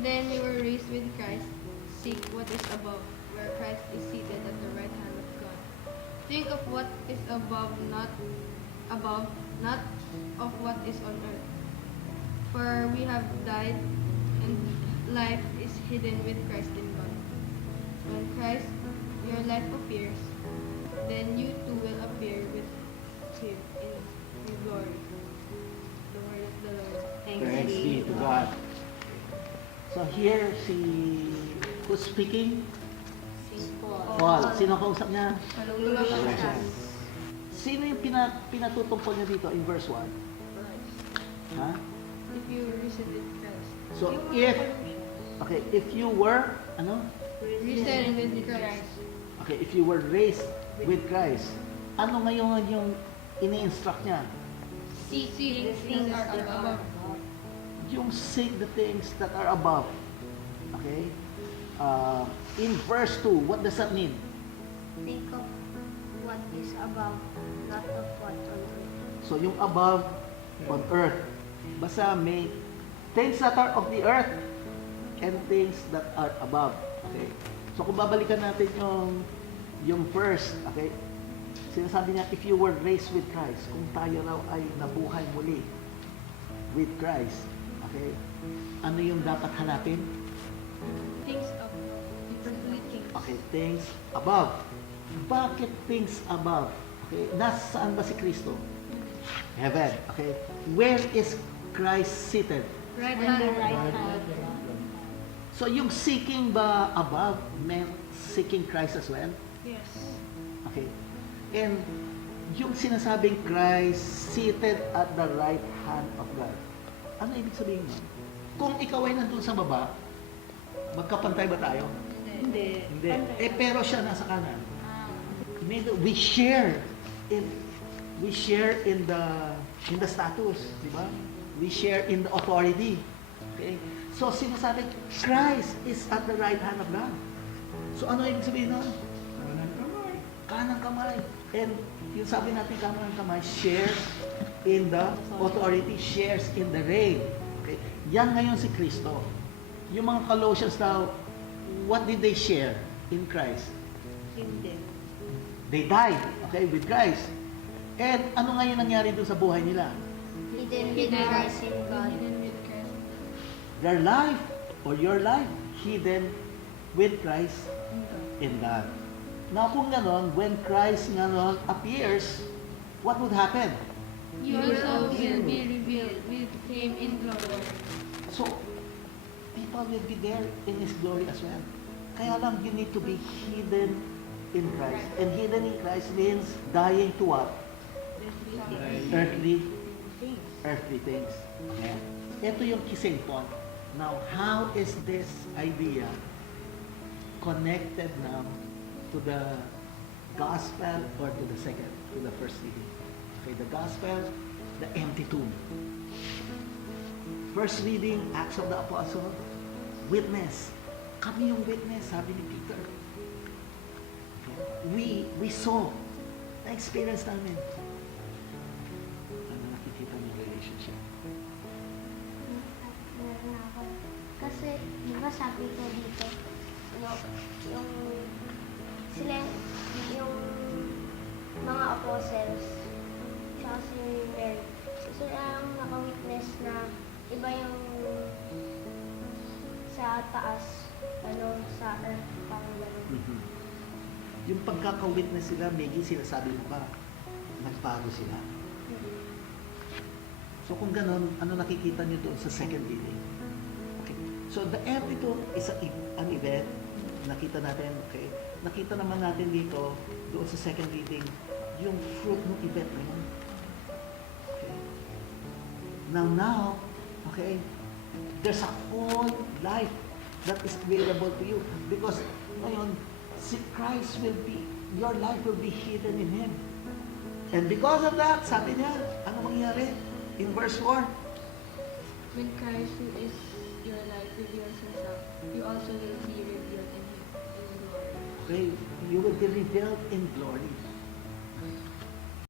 then you were raised with Christ, seek what is above, where Christ is seated at the right hand of God. Think of what is above, not of what is on earth. For we have died, and life is hidden with Christ in God. When Christ, your life appears, then you too will appear with Him in glory. The word of the Lord. Thanks be to God. So here, who's speaking? Paul. Sino kausap niya? Sino yung pinatutungkol niya dito in verse 1? Ha? If you visited Christ. So, if you were, Risen with Christ. Okay, if you were raised with Christ, ano ngayon yung ini-instruct niya? Seek things are above. Yung seek the things that are above. Okay? In verse 2, what does that mean? Think of what is above, not of what on earth. So, yung above on earth. Basta may things that are of the earth and things that are above. Okay? So, kung babalikan natin yung verse, okay? Sinasabi niya, if you were raised with Christ, kung tayo raw ay nabuhay muli with Christ, okay? Ano yung dapat hanapin? Things above. Earthly things. Okay, things above. Bakit things above? Okay, nasaan ba si Kristo? Heaven. Okay, where is Christ seated? Right On the hand. right hand. So yung seeking ba above meant seeking Christ as well? Yes. Okay. And yung sinasabing Christ seated at the right hand of God. Ano ibig sabihin nun? Kung ikaw ay nandun sa baba, magkapantay ba tayo? Hindi. Hindi. Pero siya nasa kanan. We share in the status, di ba? We share in the authority. Okay? So sinasabi, Christ is at the right hand of God. So ano ibig sabihin nun? Kanang kamay. And yung sabi natin kanang kamay, shares in the authority, shares in the reign. Okay? Yan ngayon si Kristo. Yung mga Colossians now, what did they share in Christ? Hindi. They died, okay, with Christ. And ano ngayon nangyari doon sa buhay nila? Hidden with Christ in God. Hidden with Christ. Their life, or your life, hidden with Christ in God. Now kung ganon, when Christ ganon appears, what would happen? You also will be revealed with Him in glory. So, people will be there in His glory as well. Kaya lang, you need to be hidden in Christ. And hidden in Christ means dying to what? Earthly things. Yeah. Ito yung kissing point. Now, how is this idea connected now to the gospel or to the first reading? Okay, the gospel, the empty tomb. First reading, Acts of the Apostle, witness. Kami yung witness, sabi ni Peter. We saw, na-experience namin. Ano nakikita niyo relationship? Meron ako. Kasi, di ba sabi ko dito, yung sila, yung mga apostles, tsaka si Mary, sila ang naka-witness na iba yung sa taas, sa earth, parang gano'n. Yung pagkaka-witness sila, Maggie, sinasabi mo ba, nagbago sila. So kung ganon, ano nakikita niyo doon sa second reading? Okay. So the empty tomb is an event. Nakita natin, okay? Nakita naman natin dito, doon sa second reading, yung fruit ng event na yun. Okay. Now, okay, there's a whole life that is available to you. Because ngayon, si Christ will be, your life will be hidden in Him. And because of that, sabi niya, ano mangyayari? In verse 4, When Christ, who is your life, reveals Himself, you also will be revealed in Him in glory. okay, you will be revealed in glory.